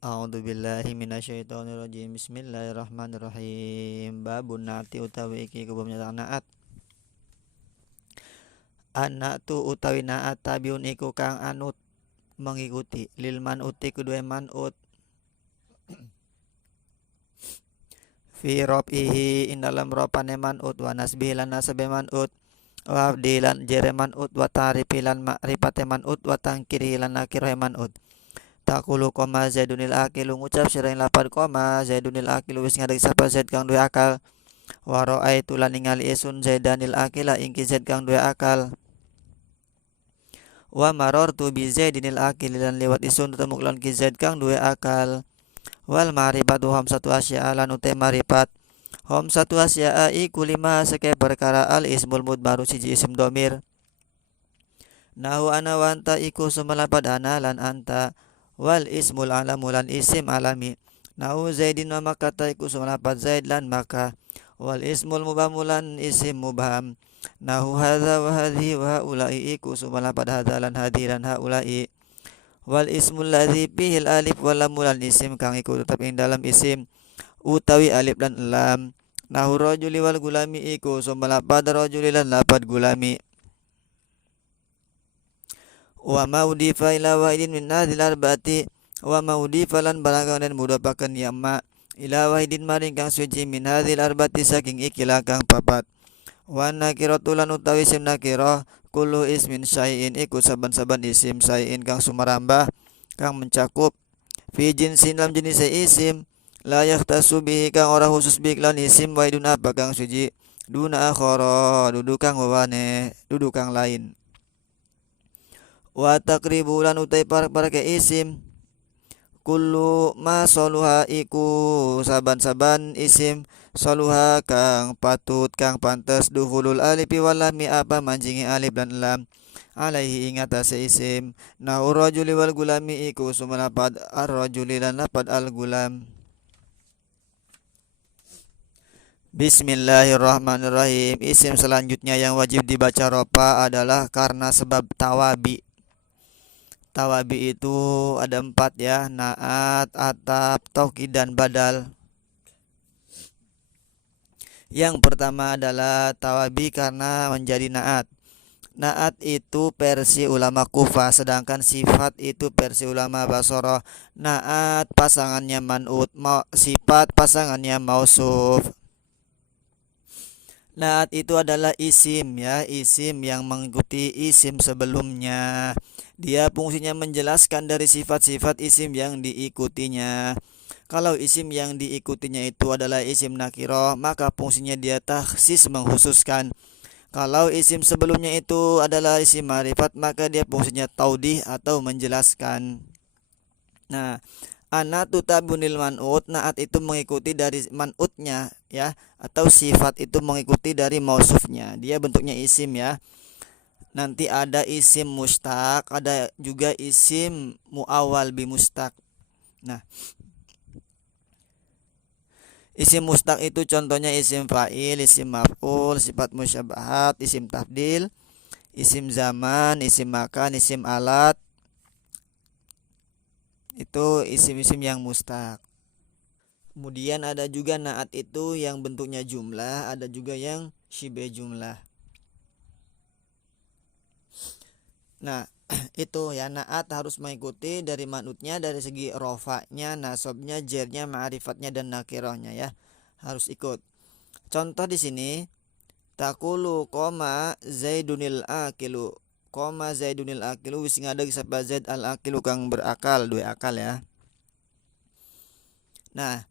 A'udzubillahi minasyaitonirrajim. Bismillahirrahmanirrahim. Babun naati utawi iki kubum nyata naat. Anak tu utawi naat tabiun iku kang anut mengikuti lil manuti kedua manut fi robihi in dalam ropane manut wa nasbihi lan nasabe manut wa abdilan jere manut wa tarifilan makrifate manut wa tangkiri lan nakirahe manut. Takulu koma zaidunil akilu ngucap sirain lapad koma zaidunil akilu wis ngadeg sapa zaid kang duwe akal. Waro aitu lan ningali isun zaidanil akila ingki zaid kang duwe akal. Wa marortu bi zaidinil akil lan liwat isun temuk lan ki zaid kang duwe akal. Wal marifatu hom satu asya lan utai marifat hom satu asya iku lima seke perkara al ismul mudmaru siji isim domir. Nahu ana wanta iku sumalapad ana lan anta wal ismul alamu lan isim alami. Nahu zaidin wa maka ta iku sumalapad zaid lan maka wal ismul mubhamu lan isim mubham. Nahu hadza wa hadhi wa haula'i iku sumalapad hadza lan hadhi lan haula'i. Wal ismul ladzi fihil alif wal lam lan isim kang iku tetep ing dalam isim utawi alif lan lam. Nahu rajuli wal gulami iku sumalapad rajuli lan lapad gulami. Wa maudifa ila wahidin min hadhil arba'ati wa maudifa lan barang dan mudapaken ya ma ila wahidin maring kang suci min hadhil arba'ati saking ikilah kang papat. Wa nakiratu lan utawi isim nakirah kullu ismin syai'in iku saban-saban isim syai'in kang sumarambah kang mencakup fi jinsin lam jenis isim la yahtasu bihi kang ora khusus bi lan isim wahidun apa kang suci duna akhara dudu kang wawane dudu kang lain. Wa taqribu lan utai para ke isim kullu ma soluha iku saban-saban isim soluha kang patut kang pantes duhulul alifi wal lam apa manjingi alif dan lam alaihi ingatase isim. Nahu rajuli wal gulami iku sumalapad ar-rajuli lan lapad al-gulam. Bismillahirrahmanirrahim. Isim selanjutnya yang wajib dibaca ropa adalah karena sebab tawabi. Tawabi itu ada 4 ya, naat, atap, taukid, dan badal. Yang pertama adalah tawabi karena menjadi naat. Naat itu versi ulama Kufah, sedangkan sifat itu versi ulama Basoroh. Naat pasangannya man'ut, sifat pasangannya mausuf. Naat itu adalah isim ya, isim yang mengikuti isim sebelumnya. Dia fungsinya menjelaskan dari sifat-sifat isim yang diikutinya. Kalau isim yang diikutinya itu adalah isim nakiroh, maka fungsinya dia takhsis menghususkan. Kalau isim sebelumnya itu adalah isim ma'rifat, maka dia fungsinya taudih atau menjelaskan. Nah, anatu tabunil man'ut, naat itu mengikuti dari man'utnya ya, atau sifat itu mengikuti dari mausufnya. Dia bentuknya isim ya. Nanti ada isim mustaq, ada juga isim muawwal bi mustaq. Nah, isim mustaq itu contohnya isim fa'il, isim maf'ul, sifat musyabahat, isim tafdil, isim zaman, isim makan, isim alat. Itu isim-isim yang mustaq. Kemudian ada juga naat itu yang bentuknya jumlah, ada juga yang syibeh jumlah. Nah, itu ya, naat harus mengikuti dari manutnya dari segi rofaknya, nasobnya, jernya, ma'rifatnya, dan nakirahnya ya. Harus ikut. Contoh di sini, takulu koma zaidunil akilu. Koma zaidunil akilu wis ngadeg sapa zaid al akilu kang berakal, dua akal ya. Nah,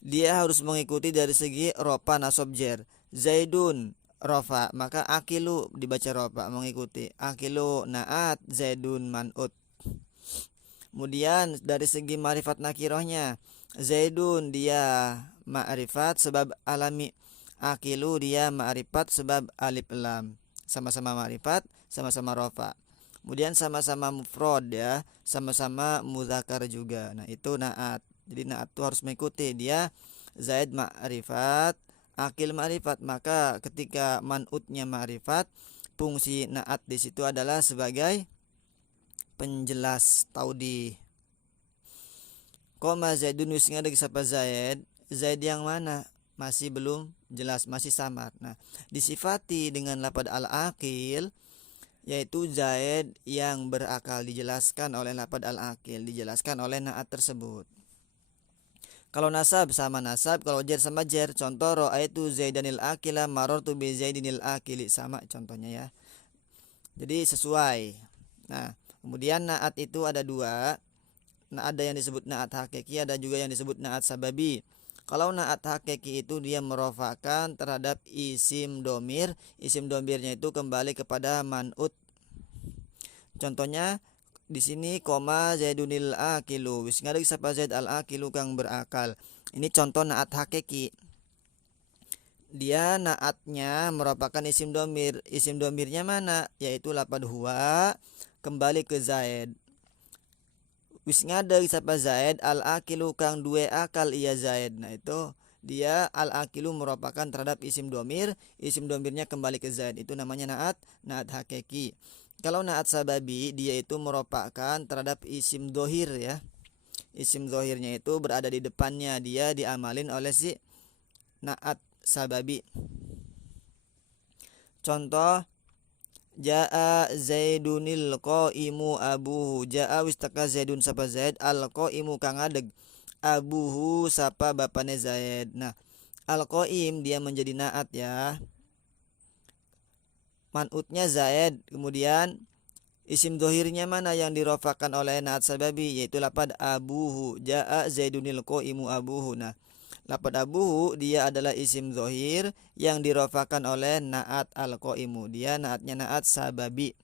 dia harus mengikuti dari segi rofa nasob jer. Zaidun rofa, maka akilu dibaca rofa mengikuti. Akilu naat, zaidun man'ut. Kemudian dari segi ma'rifat nakirohnya, zaidun dia ma'rifat sebab alami, akilu dia ma'rifat sebab alif lam. Sama-sama ma'rifat, sama-sama rofa. Kemudian sama-sama mufrad ya, sama-sama muzakkar juga. Nah, itu naat. Jadi naat itu harus mengikuti dia zaid ma'rifat, akil ma'rifat, maka ketika man'utnya ma'rifat, fungsi naat di situ adalah sebagai penjelas taudih. Koma Zaidun wis ngadeg sapa Zaid. Zaid yang mana? Masih belum jelas, masih samar. Nah, disifati dengan lafaz al-aqil, yaitu Zaid yang berakal, dijelaskan oleh lafaz al-aqil, dijelaskan oleh naat tersebut. Kalau nasab sama nasab, kalau jar sama jar. Contoh ra'aitu Zaidanil aqila marartu bi Zaidinil aqili, sama contohnya ya. Jadi sesuai. Nah, kemudian naat itu ada dua. Nah, ada yang disebut naat hakiki, ada juga yang disebut naat sababi. Kalau naat hakiki itu dia merofakan terhadap isim domir. Isim domirnya itu kembali kepada man'ut. Contohnya di sini koma Zaidunil akilu, wis ngadeg sapa Zaid al akilu kang berakal. Ini contoh naat hakiki. Dia naatnya merupakan isim domir. Isim domirnya mana? Yaitu lafaz huwa kembali ke Zaid. Wis ngadeg sapa Zaid al akilu kang duwe akal iya Zaid. Nah itu dia al akilu merupakan terhadap isim domir. Isim domirnya kembali ke Zaid. Itu namanya naat hakiki. Kalau naat sababi dia itu merupakan terhadap isim dohir ya. Isim dohirnya itu berada di depannya, dia diamalin oleh si naat sababi. Contoh Ja'a Zaidunil qaimu abuhu. Ja'a wis teka Zaidun sapa Zaid al qaimu kang ngadeg abuhu sapa bapane Zaid. Nah, al qaim dia menjadi naat ya. Man'utnya Zaid, kemudian isim dohirnya mana yang dirofakan oleh naat sababi, yaitu lafad abuhu. Ja'a Zaidunil qaimu abuhu. Nah, lafad abuhu dia adalah isim dohir yang dirofakan oleh naat al-qaimu. Dia naatnya naat sababi.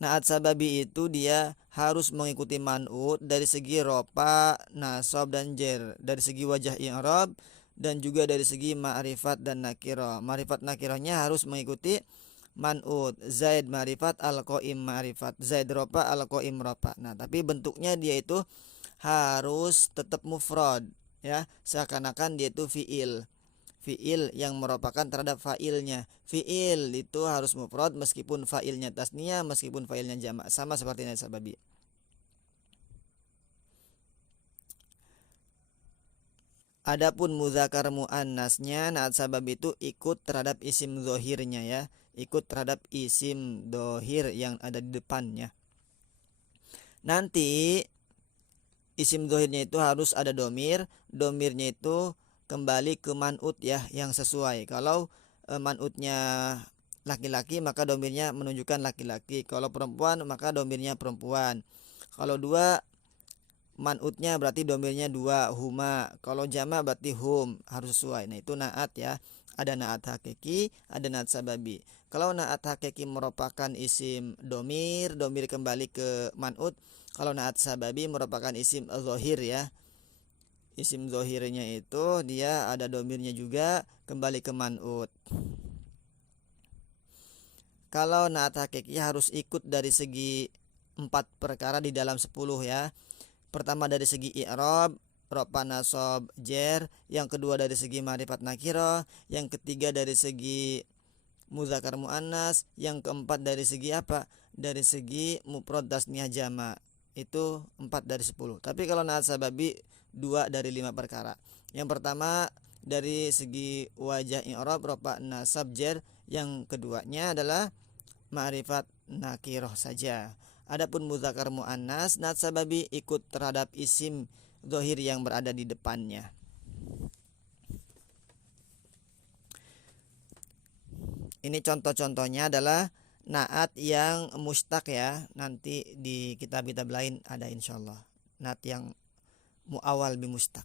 Naat sababi itu dia harus mengikuti man'ut dari segi ropa, nasab dan jer, dari segi wajah i'rab dan juga dari segi ma'rifat dan nakirah. Ma'rifat nakirahnya harus mengikuti man'ut. Zaid ma'rifat, al-qaim ma'rifat. Zaid ropa, al-qaim ropa. Nah, tapi bentuknya dia itu harus tetap mufrad ya, seakan-akan dia itu fiil. Fiil yang merupakan terhadap fa'ilnya. Fiil itu harus mufrad meskipun fa'ilnya tasniyah, meskipun fa'ilnya jamak, sama seperti naat sababi. Adapun muzakkar muannasnya naat sabab itu ikut terhadap isim zohirnya ya, ikut terhadap isim dohir yang ada di depannya. Nanti isim zohirnya itu harus ada domir, domirnya itu kembali ke man'ut ya yang sesuai. Kalau man'utnya laki-laki maka domirnya menunjukkan laki-laki, kalau perempuan maka domirnya perempuan. Kalau dua man'utnya berarti domirnya dua, huma. Kalau jama berarti hum, harus sesuai. Nah itu naat ya. Ada naat hakiki, ada naat sababi. Kalau naat hakiki merupakan isim domir, domir kembali ke man'ut. Kalau naat sababi merupakan isim zohir ya. Isim zohirnya itu dia ada domirnya juga, kembali ke man'ut. Kalau naat hakiki harus ikut dari segi 4 perkara di dalam 10 ya. Pertama dari segi i'rab, rofa nasab jer, yang kedua dari segi ma'rifat nakirah, yang ketiga dari segi muzakkar muannas, yang keempat dari segi apa? Dari segi mufrad tasniyah jama'. Itu 4 dari 10. Tapi kalau naat sababi 2 dari 5 perkara. Yang pertama dari segi wajah i'rab, rofa nasab jer, yang keduanya adalah ma'rifat nakirah saja. Adapun muzakkar muannas naat sababi ikut terhadap isim zohir yang berada di depannya. Ini contoh-contohnya adalah naat yang mustaq ya. Nanti di kitab-kitab lain ada insyaallah. Naat yang muawal bi mustaq.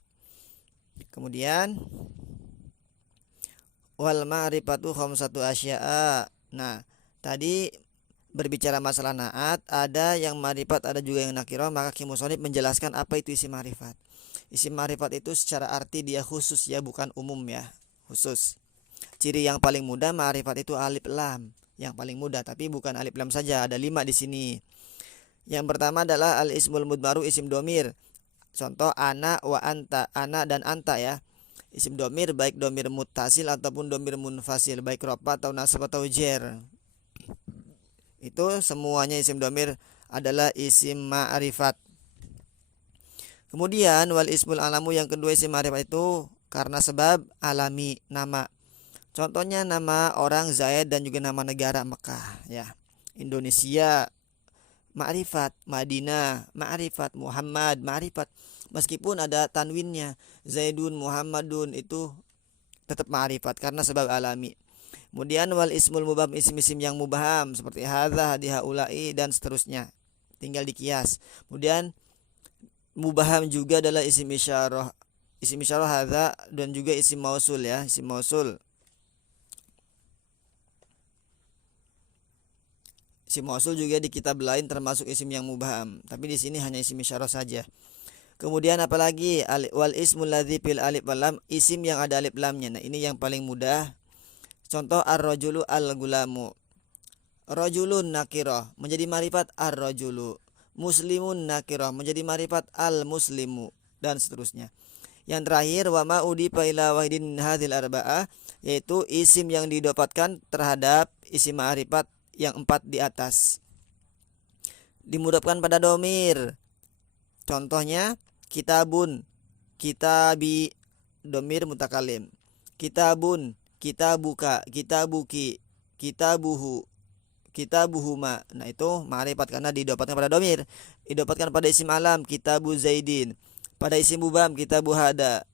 Kemudian wal ma'rifatu khamsatu asya'a. Nah, tadi berbicara masalah naat, ada yang ma'rifat, ada juga yang nakirah, maka Musonif menjelaskan apa itu isim ma'rifat. Isim ma'rifat itu secara arti dia khusus ya, bukan umum ya, khusus. Ciri yang paling mudah ma'rifat itu alif lam, yang paling mudah, tapi bukan alif lam saja, ada 5 di sini. Yang pertama adalah al ismul mudmaru, isim domir. Contoh ana wa anta, ana dan anta ya. Isim domir baik domir muttasil ataupun domir munfasil, baik rofa atau nasab atau jer. Itu semuanya isim domir adalah isim ma'rifat. Kemudian wal ismul alamu yang kedua isim ma'rifat itu karena sebab alami nama. Contohnya nama orang Zaid dan juga nama negara Mekah ya. Indonesia ma'rifat, Madinah ma'rifat, Muhammad ma'rifat. Meskipun ada tanwinnya, Zaidun, Muhammadun itu tetap ma'rifat karena sebab alami. Kemudian wal ismul mubham isim-isim yang mubham seperti hadza, hadi, haula'i dan seterusnya. Tinggal dikias. Kemudian mubham juga adalah isim isyarah. Isim isyarah hadza dan juga isim mausul ya, isim mausul. Isim mausul juga di kitab lain termasuk isim yang mubham, tapi di sini hanya isim isyarah saja. Kemudian apalagi wal ismul ladzi fil alif wal lam, isim yang ada alif lamnya. Nah, ini yang paling mudah. Contoh ar-rajulu al-gulamu. Rajulun nakirah menjadi ma'rifat ar-rajulu. Muslimun nakirah menjadi ma'rifat al-muslimu dan seterusnya. Yang terakhir wa ma udifa ila wahidin min hadzal arba'ah, yaitu isim yang didapatkan terhadap isim ma'rifat yang 4 di atas dimudafkan pada domir. Contohnya kitabun, kitabi, domir mutakalim. Kitabun, kitabuka, kitabuki, kitabuhu, kitabuhuma. Nah, itu ma'rifat karena didapatkan pada domir. Didapatkan pada isim alam kitabu Zaidin, pada isim mubham kitabu hada,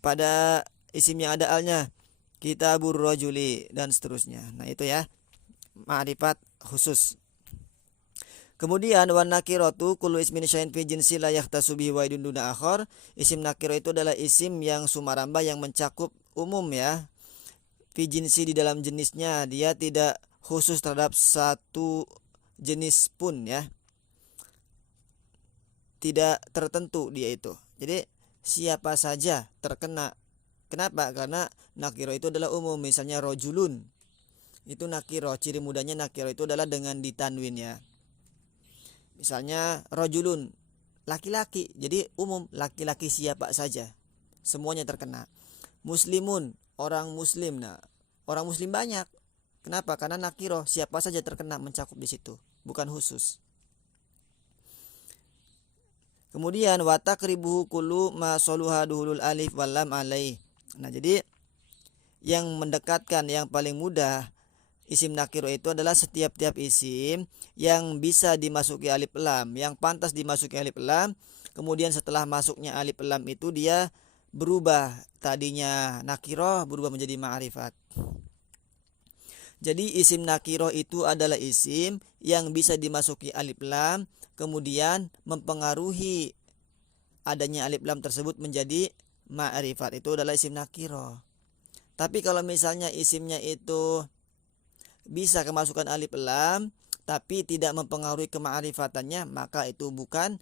pada isim yang ada alnya kitabur rajuli dan seterusnya. Nah, itu ya ma'rifat khusus. Kemudian wan nakiratu kullu ismin syai'in fi jinsi la yahtasu bihi wahidun duna akhar. Isim nakirah itu adalah isim yang sumaramba yang mencakup umum ya. Fi jinsi di dalam jenisnya, dia tidak khusus terhadap satu jenis pun ya. Tidak tertentu dia itu. Jadi siapa saja terkena. Kenapa? Karena nakirah itu adalah umum. Misalnya rojulun itu nakiro, ciri mudanya nakiro itu adalah dengan ditanwin ya. Misalnya rojulun laki-laki, jadi umum, laki-laki siapa saja semuanya terkena. Muslimun orang muslim, nah orang muslim banyak. Kenapa? Karena nakiro, siapa saja terkena, mencakup di situ, bukan khusus. Kemudian wa taqribuhu kullu ma soluha duhulul alif wal lam alaih. Nah, jadi yang mendekatkan yang paling mudah isim nakiro itu adalah setiap-tiap isim yang bisa dimasuki alif lam, yang pantas dimasuki alif lam. Kemudian setelah masuknya alif lam itu dia berubah, tadinya nakiro berubah menjadi ma'rifat. Jadi isim nakiro itu adalah isim yang bisa dimasuki alif lam, kemudian mempengaruhi adanya alif lam tersebut menjadi ma'rifat. Itu adalah isim nakiro. Tapi kalau misalnya isimnya itu bisa kemasukan alif lam tapi tidak mempengaruhi kema'rifatannya, maka itu bukan